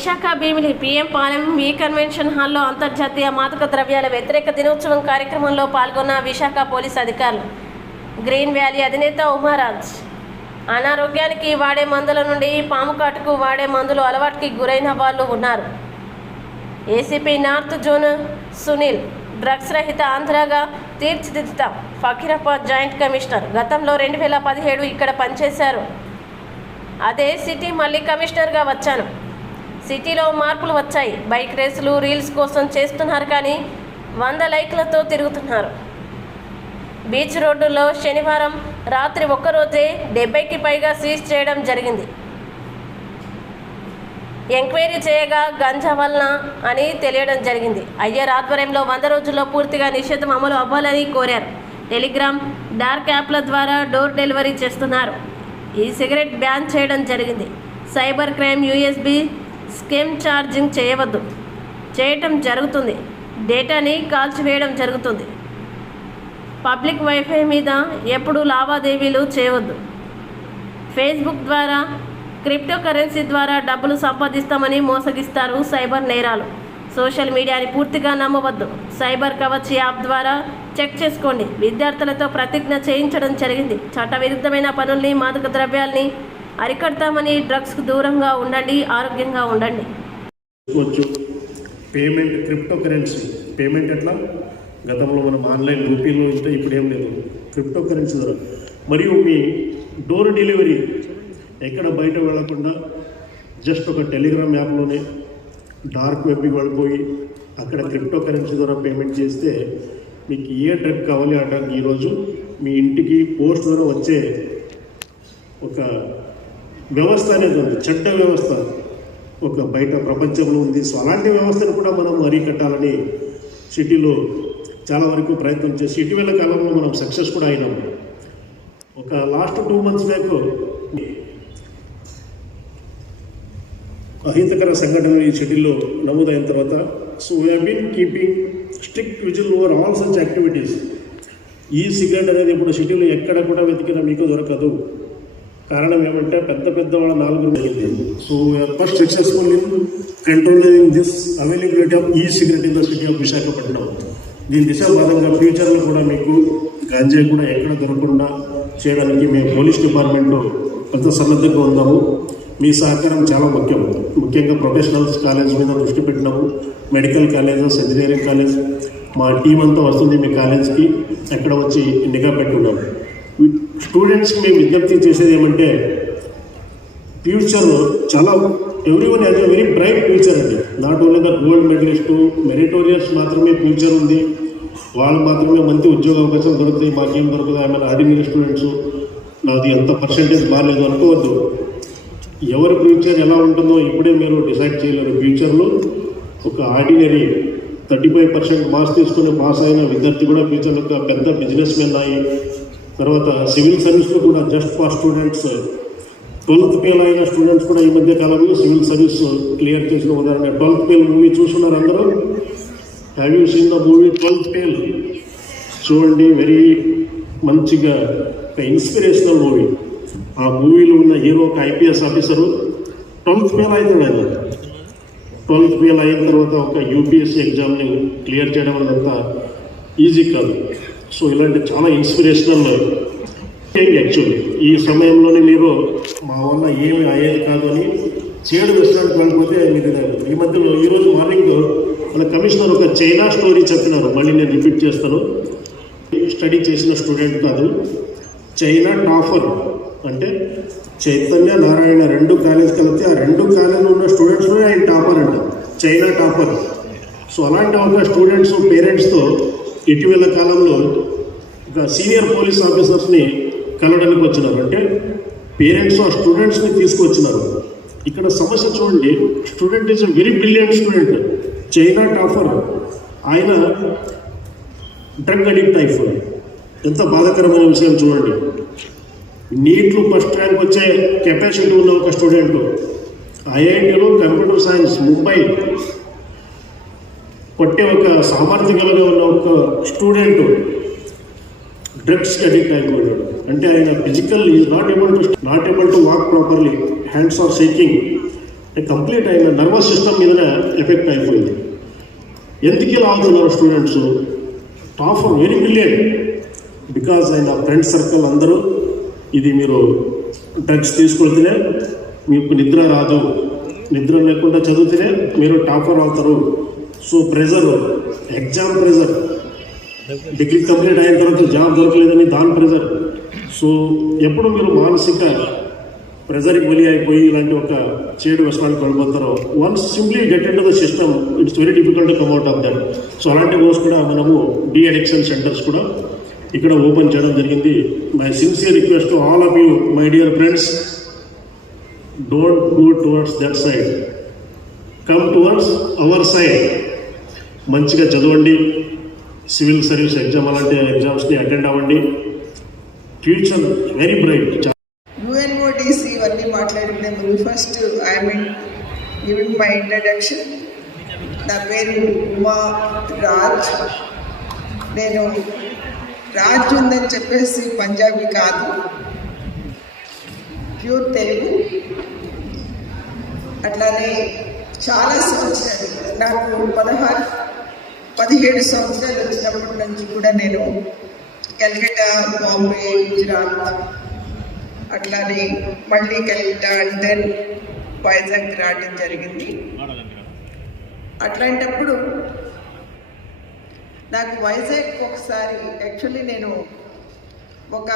Visakha Bheemili PM Palem V convention హాల్లో అంతర్జాతీయ మాదక ద్రవ్యాల వ్యతిరేక దినోత్సవం కార్యక్రమంలో పాల్గొన్న విశాఖ పోలీస్ అధికారులు. గ్రీన్ వ్యాలీ అధినేత ఉమారాజ్. అనారోగ్యానికి వాడే మందుల నుండి పాము కాటుకు వాడే మందులు అలవాటుకి గురైన వాళ్ళు ఉన్నారు. ACP north zone Sunil drugs రహిత ఆంధ్రగా తీర్చిదిద్దుతాం ఫకీరాబాద్ జాయింట్ కమిషనర్. గతంలో రెండు వేల పదిహేడు ఇక్కడ పనిచేశారు. అదే సిటీ మళ్ళీ కమిషనర్గా వచ్చాను. సిటీలో మార్పులు వచ్చాయి. బైక్ రేసులు రీల్స్ కోసం చేస్తున్నారు కానీ వంద లైక్లతో తిరుగుతున్నారు. బీచ్ రోడ్డులో శనివారం రాత్రి ఒక్కరోజే డెబ్బైకి పైగా సీజ్ చేయడం జరిగింది. ఎంక్వైరీ చేయగా గంజా వలన అని తెలియడం జరిగింది. అయ్యర్ ఆధ్వర్యంలో వంద రోజుల్లో పూర్తిగా నిషేధం అమలు అవ్వాలని కోరారు. టెలిగ్రామ్ డార్క్ యాప్ల ద్వారా డోర్ డెలివరీ చేస్తున్నారు. ఈ సిగరెట్ బ్యాన్ చేయడం జరిగింది. Cyber crime USB skim charging చేయవద్దు. చేయటం జరుగుతుంది. డేటాని కాల్చివేయడం జరుగుతుంది. పబ్లిక్ వైఫై మీద ఎప్పుడూ లావాదేవీలు చేయవద్దు. ఫేస్బుక్ ద్వారా క్రిప్టో కరెన్సీ ద్వారా డబ్బులు సంపాదిస్తామని మోసగిస్తారు సైబర్ నేరాలు. సోషల్ మీడియాని పూర్తిగా నమ్మవద్దు. సైబర్ కవచ్ యాప్ ద్వారా చెక్ చేసుకోండి. విద్యార్థులతో ప్రతిజ్ఞ చేయించడం జరిగింది. చట్టవిరుద్ధమైన పనుల్ని మాదక ద్రవ్యాల్ని అరికడతామని డ్రగ్స్కు దూరంగా ఉండండి ఆరోగ్యంగా ఉండండి. పేమెంట్ క్రిప్టో కరెన్సీ పేమెంట్ ఎట్లా? గతంలో మనం ఆన్లైన్ రూపీలో ఉంటే ఇప్పుడు ఏం లేదు. క్రిప్టో కరెన్సీ ద్వారా. మరియు మీ డోర్ డెలివరీ ఎక్కడ బయట వెళ్ళకుండా జస్ట్ ఒక టెలిగ్రామ్ యాప్లోనే డార్క్ వెబ్కి వెళ్ళిపోయి అక్కడ క్రిప్టో కరెన్సీ ద్వారా పేమెంట్ చేస్తే మీకు ఏ డ్రగ్ కావాలి ఆ డ్రగ్ ఈరోజు మీ ఇంటికి పోస్ట్ ద్వారా వచ్చే ఒక వ్యవస్థ అనేది ఉంది చట్ట వ్యవస్థ. ఒక బయట ప్రపంచంలో ఉంది. సో అలాంటి వ్యవస్థను కూడా మనం అరికట్టాలని సిటీలో చాలా వరకు ప్రయత్నం చేసి ఇటీవల కాలంలో మనం సక్సెస్ కూడా అయినాం. ఒక లాస్ట్ టూ మంత్స్ బ్యాక్ అహితకర సంఘటనలు ఈ సిటీలో నమోదైన తర్వాత so we been keeping strict vigil over all such activities ఈ సిగరెట్ అనేది ఇప్పుడు సిటీలో ఎక్కడ కూడా వెతికినా మీకు దొరకదు. కారణం ఏమంటే పెద్ద పెద్ద వాళ్ళ నాలుగు జరిగింది. So first successful in controlling this availability of ఈ cigarette in the city of Visakhapatnam దీని దిశ భాగంగా ఫ్యూచర్లో కూడా మీకు గాంజా కూడా ఎక్కడ దొరకకుండా చేయడానికి మేము పోలీస్ డిపార్ట్మెంట్లో కొంత సన్నద్ధంగా ఉన్నాము. మీ సహకారం చాలా ముఖ్యం. ముఖ్యంగా ప్రొఫెషనల్స్ కాలేజ్ మీద దృష్టి పెట్టినాము. మెడికల్ కాలేజెస్ ఇంజనీరింగ్ కాలేజ్ మా టీం అంతా వస్తుంది మీ కాలేజ్కి. ఎక్కడ వచ్చి నిఘా పెట్టున్నాము స్టూడెంట్స్కి మేము విజ్ఞప్తి చేసేది ఏమంటే ఫ్యూచర్ చాలా every one has very bright future అండి. Not only the gold medalist meritorious మాత్రమే ఫ్యూచర్ ఉంది. వాళ్ళు మాత్రమే మంచి ఉద్యోగ అవకాశం దొరుకుతాయి మాకేం దొరుకుతాయి. ఆమె ఆర్డినరీ స్టూడెంట్స్ నాది ఎంత పర్సంటేజ్ బాగాలేదు అనుకోవద్దు. ఎవరి ఫ్యూచర్ ఎలా ఉంటుందో ఇప్పుడే మీరు డిసైడ్ చేయలేరు. ఫ్యూచర్లో ఒక ordinary thirty five percent marks తీసుకుని పాస్ అయిన విద్యార్థి కూడా ఫ్యూచర్లో ఒక పెద్ద బిజినెస్ మెన్ అయ్యి తర్వాత సివిల్ సర్వీస్లో కూడా just for students twelfth fail అయిన స్టూడెంట్స్ కూడా ఈ మధ్య కాలంలో సివిల్ సర్వీస్ క్లియర్ చేసిన ఉదాహరణ ట్వెల్త్ ఫెయిల్ మూవీ చూస్తున్నారు అందరూ? Have you seen the movie twelfth fail చూడండి వెరీ మంచిగా ఒక ఇన్స్పిరేషనల్ మూవీ ఆ మూవీలో ఉన్న హీరో ఒక ఐపీఎస్ ఆఫీసరు. ట్వెల్త్ ఫెయిల్ అవుతాడు ఆయన ట్వెల్త్ ఫెయిల్ అయిన తర్వాత ఒక యూపీఎస్సీ ఎగ్జామ్ని క్లియర్ చేయడం అదంతా ఈజీ కాదు. సో ఇలాంటి చాలా ఇన్స్పిరేషనల్ యాక్చువల్లీ ఈ సమయంలోనే మీరు మా వల్ల ఏమి అయ్యేది కాదు అని చేయడం రెస్టారెంట్ కాకపోతే మీరు ఈ మధ్యలో ఈరోజు మార్నింగ్ మన కమిషనర్ ఒక చైనా స్టోరీ చెప్పినారు. మళ్ళీ నేను రిపీట్ చేస్తాను. స్టడీ చేసిన స్టూడెంట్ కాదు. చైనా టాఫర్ అంటే చైతన్య నారాయణ రెండు కాలేజ్ కలిపితే ఆ రెండు కాలేజీలో ఉన్న స్టూడెంట్స్లో ఆయన టాపర్ అంట. China topper. సో అలాంటి ఒక స్టూడెంట్స్ పేరెంట్స్తో ఇటీవల కాలంలో ఒక సీనియర్ పోలీస్ ఆఫీసర్స్ని కలవడానికి వచ్చినారు. అంటే పేరెంట్స్ ఆ స్టూడెంట్స్ని తీసుకొచ్చినారు. ఇక్కడ సమస్య చూడండి. Student is a very brilliant student. China topper ఆయన డ్రగ్ అడిక్ట్ అయిపోయి ఎంత బాధాకరమైన విషయం చూడండి. నీట్లో ఫస్ట్ ర్యాంక్ వచ్చే కెపాసిటీ ఉన్న ఒక స్టూడెంట్. ఐఐటిలో కంప్యూటర్ సైన్స్ ముంబై. కొట్టే ఒక సామర్థ్యం కలిగి ఉన్న ఒక స్టూడెంట్ డ్రగ్స్ అడిక్ట్ అయిపోయాడు అంటే ఆయన physical is not able to not able to walk properly hands are shaking complete అయిన నర్వస్ సిస్టమ్ మీదనే ఎఫెక్ట్ అయిపోయింది. ఎందుకు ఇలా అవుతున్నారు students topper very brilliant because ఆయన ఫ్రెండ్ సర్కిల్ అందరూ ఇది మీరు డ్రగ్స్ తీసుకొడితేనే మీకు నిద్ర రాదు. నిద్ర లేకుండా చదివితేనే మీరు టాపర్ అవుతారు. So pressure exam pressure degree complete అయిన తర్వాత జాబ్ దొరకలేదని దాని ప్రెజర్ సో ఎప్పుడు మీరు మానసిక ప్రెజర్కి బలి అయిపోయి ఇలాంటి ఒక చేడు వ్యసనానికి వెళ్ళిపోతారో once simply get into the system it's very difficult come out of that so అలాంటి కోర్స్ కూడా మనము డి అడిక్షన్ సెంటర్స్ కూడా ఇక్కడ ఓపెన్ చేయడం జరిగింది. My sincere request all of you my dear friends don't go towards that side come towards our side మంచిగా చదవండి. Civil service exam అలాంటి ఎగ్జామ్స్ని అటెండ్ అవ్వండి. Future very bright. యుఎన్ఓడిసి ఇవన్నీ మాట్లాడుకునే ముందు first I mean giving my introduction. నా పేరు ఉమా రాజ్. నేను రాజ్ ఉందని చెప్పేసి పంజాబీ కాదు. ప్యూర్ తెలుగు. అట్లానే చాలా సంవత్సరాలు. నాకు పదహారు పదిహేడు సంవత్సరాలు వచ్చినప్పటి నుంచి కూడా నేను కల్కటా బాంబే గుజరాత్ అట్లానే మళ్ళీ కల్కటా అండ్ దెన్ వైజాగ్ రావడం జరిగింది. అట్లాంటప్పుడు నాకు వైజాగ్ ఒకసారి యాక్చువల్లీ నేను ఒక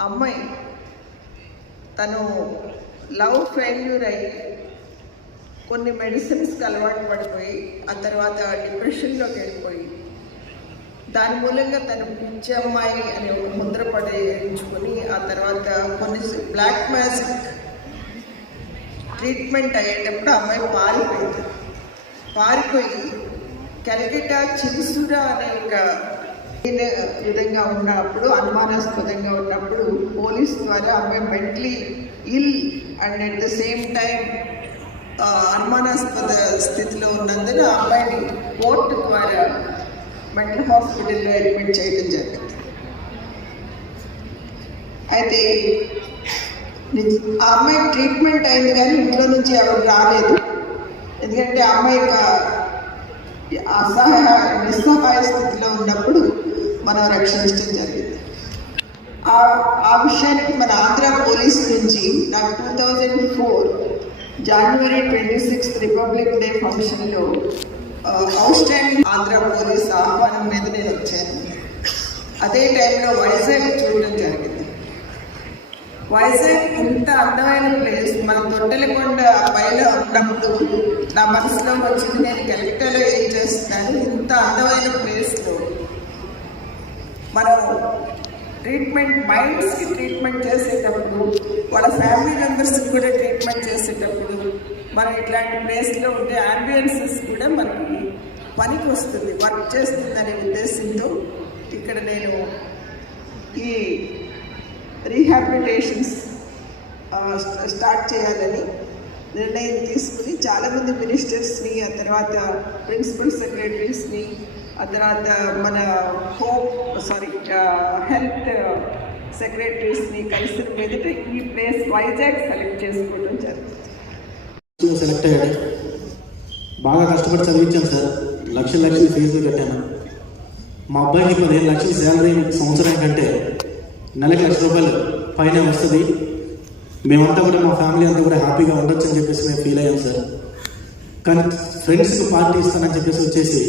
అమ్మాయి తను లవ్ ఫెయిల్యూర్ అయ్యి కొన్ని మెడిసిన్స్కి అలవాటు పడిపోయి ఆ తర్వాత డిప్రెషన్లోకి వెళ్ళిపోయి దాని మూలంగా తను పిచ్చి అమ్మాయి అని ఒక ముద్ర పడేయించుకొని ఆ తర్వాత కొన్ని బ్లాక్ మ్యాజిక్ ట్రీట్మెంట్ అయ్యేటప్పుడు అమ్మాయి పారిపోయింది. పారిపోయి కల్కటా చిన్సురా అనే ఒక విధంగా ఉన్నప్పుడు అనుమానాస్పదంగా ఉన్నప్పుడు పోలీస్ ద్వారా అమ్మాయి mentally ill and at the same time అనుమానాస్పద స్థితిలో ఉన్నందున ఆ అమ్మాయిని కోర్టు ద్వారా మెంటల్ హాస్పిటల్లో అడ్మిట్ చేయడం జరిగింది. అయితే ఆ అమ్మాయి ట్రీట్మెంట్ అయింది కానీ ఇంట్లో నుంచి ఎవరు రాలేదు. ఎందుకంటే ఆ అమ్మాయి ఒక అసహాయ నిస్సహాయ స్థితిలో ఉన్నప్పుడు మనం రక్షించడం జరిగింది. ఆ ఆ విషయానికి మన ఆంధ్ర పోలీస్ నుంచి నాకు two thousand four January twenty sixth republic day ఫంక్షన్లో అవుట్ స్టాండింగ్ ఆంధ్ర పోలీస్ ఆహ్వానం మీద నేను వచ్చాను. అదే టైంలో వైజాగ్ చూడడం జరిగింది. వైజాగ్ ఇంత అందమైన ప్లేస్ మన తొట్టెలకొండ పైన ఉన్నప్పుడు నా మనసులో వచ్చింది నేను కలెక్టర్లో ఏం చేస్తున్నాను ఇంత అందమైన ప్లేస్లో మనం ట్రీట్మెంట్ మైండ్స్కి ట్రీట్మెంట్ చేసేటప్పుడు వాళ్ళ ఫ్యామిలీ మెంబర్స్కి కూడా ట్రీట్మెంట్ చేసేటప్పుడు మనం ఇట్లాంటి ప్లేస్లో ఉండే అంబులెన్సెస్ కూడా మనకి పనికి వస్తుంది వర్క్ చేస్తుందనే ఉద్దేశంతో ఇక్కడ నేను ఈ రీహాబిలిటేషన్స్ స్టార్ట్ చేయాలని నిర్ణయం తీసుకుని చాలామంది మినిస్టర్స్ని ఆ తర్వాత ప్రిన్సిపల్ సెక్రటరీస్ని ఆ తర్వాత మన హోమ్ సారీ హెల్త్ సెక్రటరీస్ని కలిసిన మీదట ఈ ప్లేస్ వైజాగ్ సెలెక్ట్ చేసుకోవడం జరిగింది సెలెక్ట్ అయ్యాడు. బాగా కష్టపడి చదివించాను సార్. లక్షల లక్షలు ఫీజులు కట్టాను. మా అబ్బాయికి పదిహేను లక్షల శాలరీ సంవత్సరం కంటే నెలకు లక్ష రూపాయలు పైన వస్తుంది. మేమంతా కూడా మా ఫ్యామిలీ అంతా కూడా హ్యాపీగా ఉండొచ్చు అని చెప్పేసి మేము ఫీల్ అయ్యాం సార్. కానీ ఫ్రెండ్స్కి పార్టీ ఇస్తానని చెప్పేసి వచ్చేసి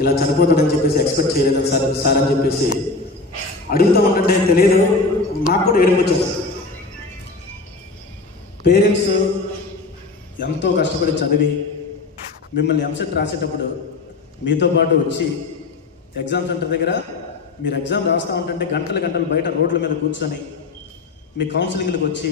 ఇలా చనిపోతాడని చెప్పేసి ఎక్స్పెక్ట్ చేయలేదు సార్ సార్ అని చెప్పేసి అడుగుతూ ఉంటుంటే తెలియదు నాకు కూడా ఏడిపోతుంది పేరెంట్స్ ఎంతో కష్టపడి చదివి మిమ్మల్ని ఎంసెట్ రాసేటప్పుడు మీతో పాటు వచ్చి ఎగ్జామ్ సెంటర్ దగ్గర మీరు ఎగ్జామ్ రాస్తూ ఉంటుంటే గంటలు గంటలు బయట రోడ్ల మీద కూర్చొని మీ కౌన్సిలింగ్లకు వచ్చి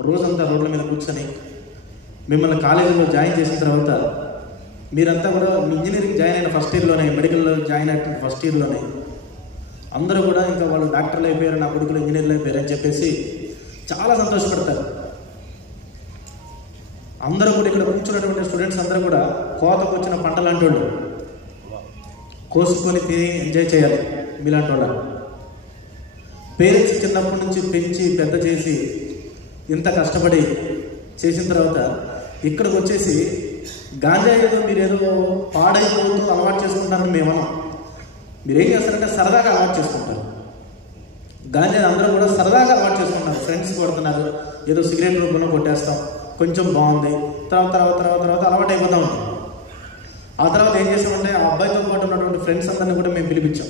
రోజంతా రోడ్ల మీద కూర్చొని మిమ్మల్ని కాలేజీలో జాయిన్ చేసిన తర్వాత మీరంతా కూడా ఇంజనీరింగ్ జాయిన్ అయిన ఫస్ట్ ఇయర్లోనే మెడికల్లో జాయిన్ అయిన ఫస్ట్ ఇయర్లోనే అందరూ కూడా ఇంకా వాళ్ళు డాక్టర్లు అయిపోయారు నా కొడుకులు ఇంజనీర్లు అయిపోయారు అని చెప్పేసి చాలా సంతోషపడతారు. అందరూ కూడా ఇక్కడ కూర్చున్నటువంటి స్టూడెంట్స్ అందరూ కూడా కోతకు వచ్చిన పంట లాంటి కోసుకొని తిని ఎంజాయ్ చేయాలి మీలాంటి వాళ్ళు పేరెంట్స్ చిన్నప్పటి నుంచి పెంచి పెద్ద చేసి ఇంత కష్టపడి చేసిన తర్వాత ఇక్కడికి వచ్చేసి గాంజా ఏదో మీరు ఏదో పాడైపోతూ అలవాటు చేసుకుంటారని మేమన్నాం. మీరు ఏం చేస్తారంటే సరదాగా అలవాటు చేసుకుంటారు. గాంజా అందరూ కూడా సరదాగా అలవాటు చేసుకుంటారు. ఫ్రెండ్స్ కొడుతున్నారు ఏదో సిగరెట్ రూపంలో కొట్టేస్తాం కొంచెం బాగుంది తర్వాత తర్వాత తర్వాత తర్వాత అలవాటు అయిపోతూ ఉంటాం. ఆ తర్వాత ఏం చేసామంటే ఆ అబ్బాయితో పాటు ఉన్నటువంటి ఫ్రెండ్స్ అందరిని కూడా మేము పిలిపించాం.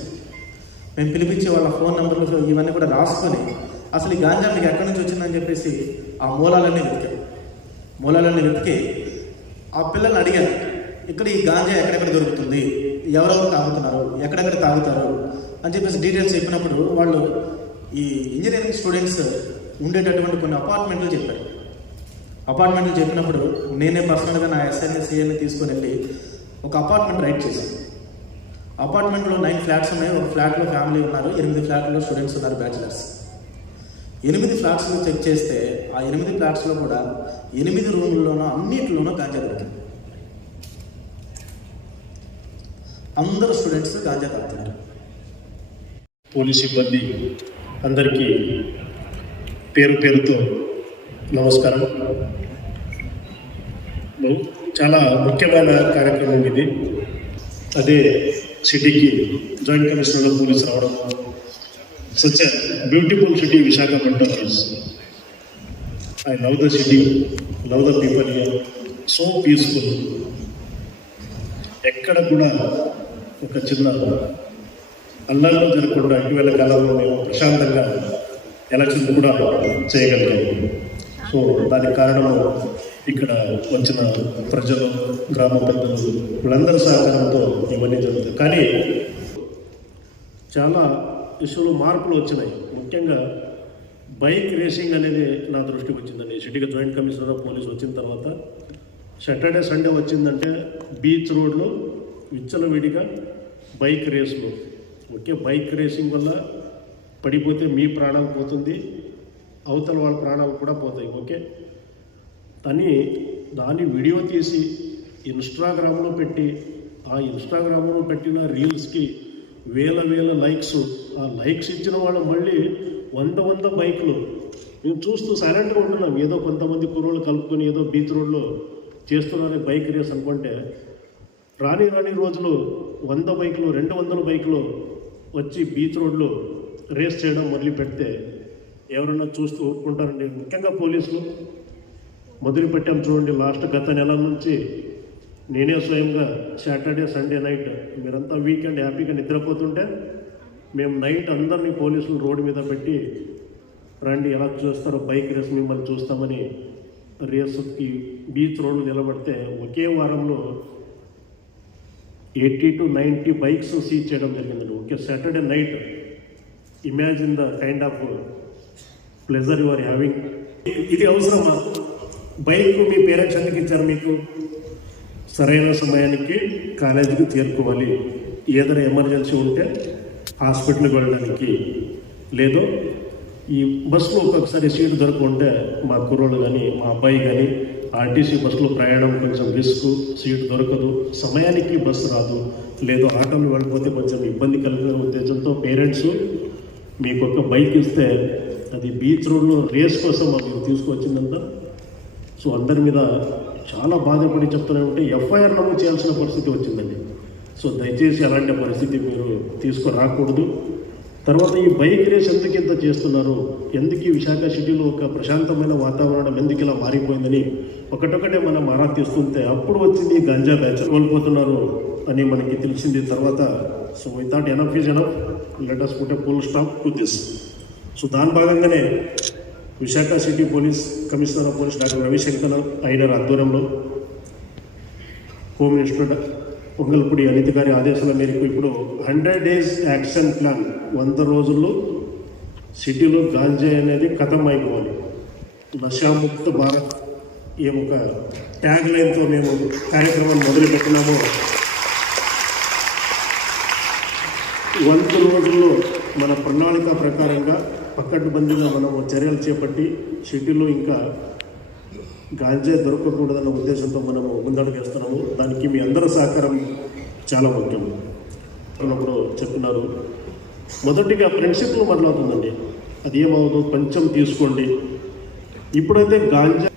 మేము పిలిపించి వాళ్ళ ఫోన్ నెంబర్లు ఇవన్నీ కూడా రాసుకొని అసలు ఈ గాంజా మీకు ఎక్కడి నుంచి వచ్చిందని చెప్పేసి ఆ మూలాలన్నీ వెతికాం. మూలాలన్నీ వెతికి ఆ పిల్లల్ని అడిగాను ఇక్కడ ఈ గాంజా ఎక్కడెక్కడ దొరుకుతుంది? ఎవరెవరు తాగుతున్నారు ఎక్కడెక్కడ తాగుతారు అని చెప్పేసి డీటెయిల్స్ చెప్పినప్పుడు వాళ్ళు ఈ ఇంజనీరింగ్ స్టూడెంట్స్ ఉండేటటువంటి కొన్ని అపార్ట్మెంట్లు చెప్పారు. అపార్ట్మెంట్లు చెప్పినప్పుడు నేనే పర్సనల్గా నా ఎస్ఐని సిఐని తీసుకొని వెళ్ళి ఒక అపార్ట్మెంట్ రైట్ చేశాను. అపార్ట్మెంట్లో నైన్ ఫ్లాట్స్ ఉన్నాయి. ఒక ఫ్లాట్లో ఫ్యామిలీ ఉన్నారు. ఎనిమిది ఫ్లాట్లో స్టూడెంట్స్ ఉన్నారు బ్యాచిలర్స్ ఎనిమిది ఫ్లాట్స్లో చెక్ చేస్తే ఆ ఎనిమిది ఫ్లాట్స్లో కూడా ఎనిమిది రూముల్లోనూ అన్నిటిలోనూ గాంజా దొరికింది. అందరు స్టూడెంట్స్ గాంజా తాగుతున్నారు పోలీస్ సిబ్బంది అందరికీ పేరు పేరుతో నమస్కారం. చాలా ముఖ్యమైన కార్యక్రమం ఇది. అదే సిటీకి జాయింట్ కమిషనర్ పోలీస్ రావడం. Such beautiful city Visakhapatnam I love the city love the people so peaceful ఎక్కడ కూడా ఒక చిన్న అల్లల్లో జరగకుండా ఇటీవల కాలంలో మేము ప్రశాంతంగా ఎలక్షన్ కూడా చేయగలిగాము సో దానికి కారణము ఇక్కడ వచ్చిన ప్రజలు గ్రామ పెద్దలు వీళ్ళందరి సహకారంతో ఇవన్నీ జరుగుతాయి. కానీ చాలా విషయంలో మార్పులు వచ్చినాయి. ముఖ్యంగా బైక్ రేసింగ్ అనేది నా దృష్టికి వచ్చిందండి. సిటీకి జాయింట్ కమిషనర్ ఆఫ్ పోలీస్ వచ్చిన తర్వాత సాటర్డే సండే వచ్చిందంటే బీచ్ రోడ్లో విచ్చలవిడిగా బైక్ రేసులు. ఓకే బైక్ రేసింగ్ వల్ల పడిపోతే మీ ప్రాణాలు పోతుంది అవతల వాళ్ళ ప్రాణాలు కూడా పోతాయి ఓకే? అని దాన్ని వీడియో తీసి ఇన్స్టాగ్రామ్లో పెట్టి ఆ ఇన్స్టాగ్రామ్లో పెట్టిన రీల్స్కి వేల వేల లైక్స్ ఆ లైక్స్ ఇచ్చిన వాళ్ళు మళ్ళీ వంద వంద బైక్లు. మేము చూస్తూ సైలెంట్గా ఉంటున్నాం. ఏదో కొంతమంది కుర్రోళ్ళు కలుపుకొని ఏదో బీచ్ రోడ్లో చేస్తున్నారని బైక్ రేస్ అనుకుంటే రాని రాని రోజులు వంద బైకులు రెండు వందల బైకులు వచ్చి బీచ్ రోడ్లో రేస్ చేయడం మొదలు పెడితే ఎవరన్నా చూస్తూ ఊరుకుంటారండి ముఖ్యంగా పోలీసులు. మొదలు పెట్టాం చూడండి లాస్ట్ గత నెల నుంచి నేనే స్వయంగా సాటర్డే సండే నైట్ మీరంతా వీకెండ్ హ్యాపీగా నిద్రపోతుంటే మేము నైట్ అందరినీ పోలీసులు రోడ్డు మీద పెట్టి రండి ఎలా చూస్తారో బైక్ రేస్ మిమ్మల్ని చూస్తామని రేసుకి బీచ్ రోడ్లు నిలబడితే ఒకే వారంలో eighty to ninety bikes seize చేయడం జరిగిందండి. Okay Saturday night. Imagine the kind of pleasure your having. ఇది అవసరమా? బైక్ మీ పేరెంట్స్ ఎందుకు ఇచ్చారు మీకు? సరైన సమయానికి కాలేజీకి చేరుకోవాలి. ఏదైనా ఎమర్జెన్సీ ఉంటే హాస్పిటల్కి వెళ్ళడానికి. లేదో ఈ బస్సులో ఒక్కొక్కసారి సీటు దొరకకుంటే మా కుర్రోడు కానీ మా అబ్బాయి కానీ ఆర్టీసీ బస్సులో ప్రయాణం కొంచెం రిస్క్ సీటు దొరకదు సమయానికి బస్సు రాదు లేదు ఆటోలో వెళ్ళిపోతే కొంచెం ఇబ్బంది కలిగిన ఉద్దేశంతో పేరెంట్స్ మీకు ఒక బైక్ ఇస్తే అది బీచ్ రోడ్లో రేస్ కోసం మీరు తీసుకొచ్చిందంతా సో అందరి మీద చాలా బాధపడి చెప్తూనే ఉంటే ఎఫ్ఐఆర్ నమోదు చేయాల్సిన పరిస్థితి వచ్చిందండి. సో దయచేసి అలాంటి పరిస్థితి మీరు తీసుకురాకూడదు. తర్వాత ఈ బైక్ రేస్ ఎందుకు ఇంత చేస్తున్నారు? ఎందుకు ఈ విశాఖ సిటీలో ఒక ప్రశాంతమైన వాతావరణం ఎందుకు ఇలా మారిపోయిందని ఒకటొకటే మనం ఆరా తీస్తుంటే అప్పుడు వచ్చింది గంజా బ్యాచ్. కోల్పోతున్నారు అని మనకి తెలిసింది. తర్వాత so why thought enough is enough let us put a stop to this so దాని భాగంగానే Visakha city police commissioner of police doctor Ravishankar ఐడర్ ఆధ్వర్యంలో హోమ్ మినిస్టర్ పొంగల్పూడి అనిత గారి ఆదేశాల మేరకు ఇప్పుడు హండ్రెడ్ డేస్ యాక్షన్ ప్లాన్ వంద రోజుల్లో సిటీలో గాంజా అనేది కథం అయిపోవాలి నశాముక్త భారత్ ఈ ఒక ట్యాగ్ లైన్తో మేము కార్యక్రమం మొదలుపెట్టినామో. వంద రోజుల్లో మన ప్రణాళిక ప్రకారంగా పక్కడ్బందీగా మనము చర్యలు చేపట్టి సిటీలో ఇంకా గాంజా దొరకకూడదన్న ఉద్దేశంతో మనము ముందడుగు వేస్తున్నాము. దానికి మీ అందరి సహకారం చాలా ముఖ్యం. అన్నప్పుడు చెప్తున్నారు మొదటిగా ఫ్రెండ్షిప్లో మొదలవుతుందండి అది ఏమవుతుంది కొంచెం తీసుకోండి. ఇప్పుడైతే గాంజా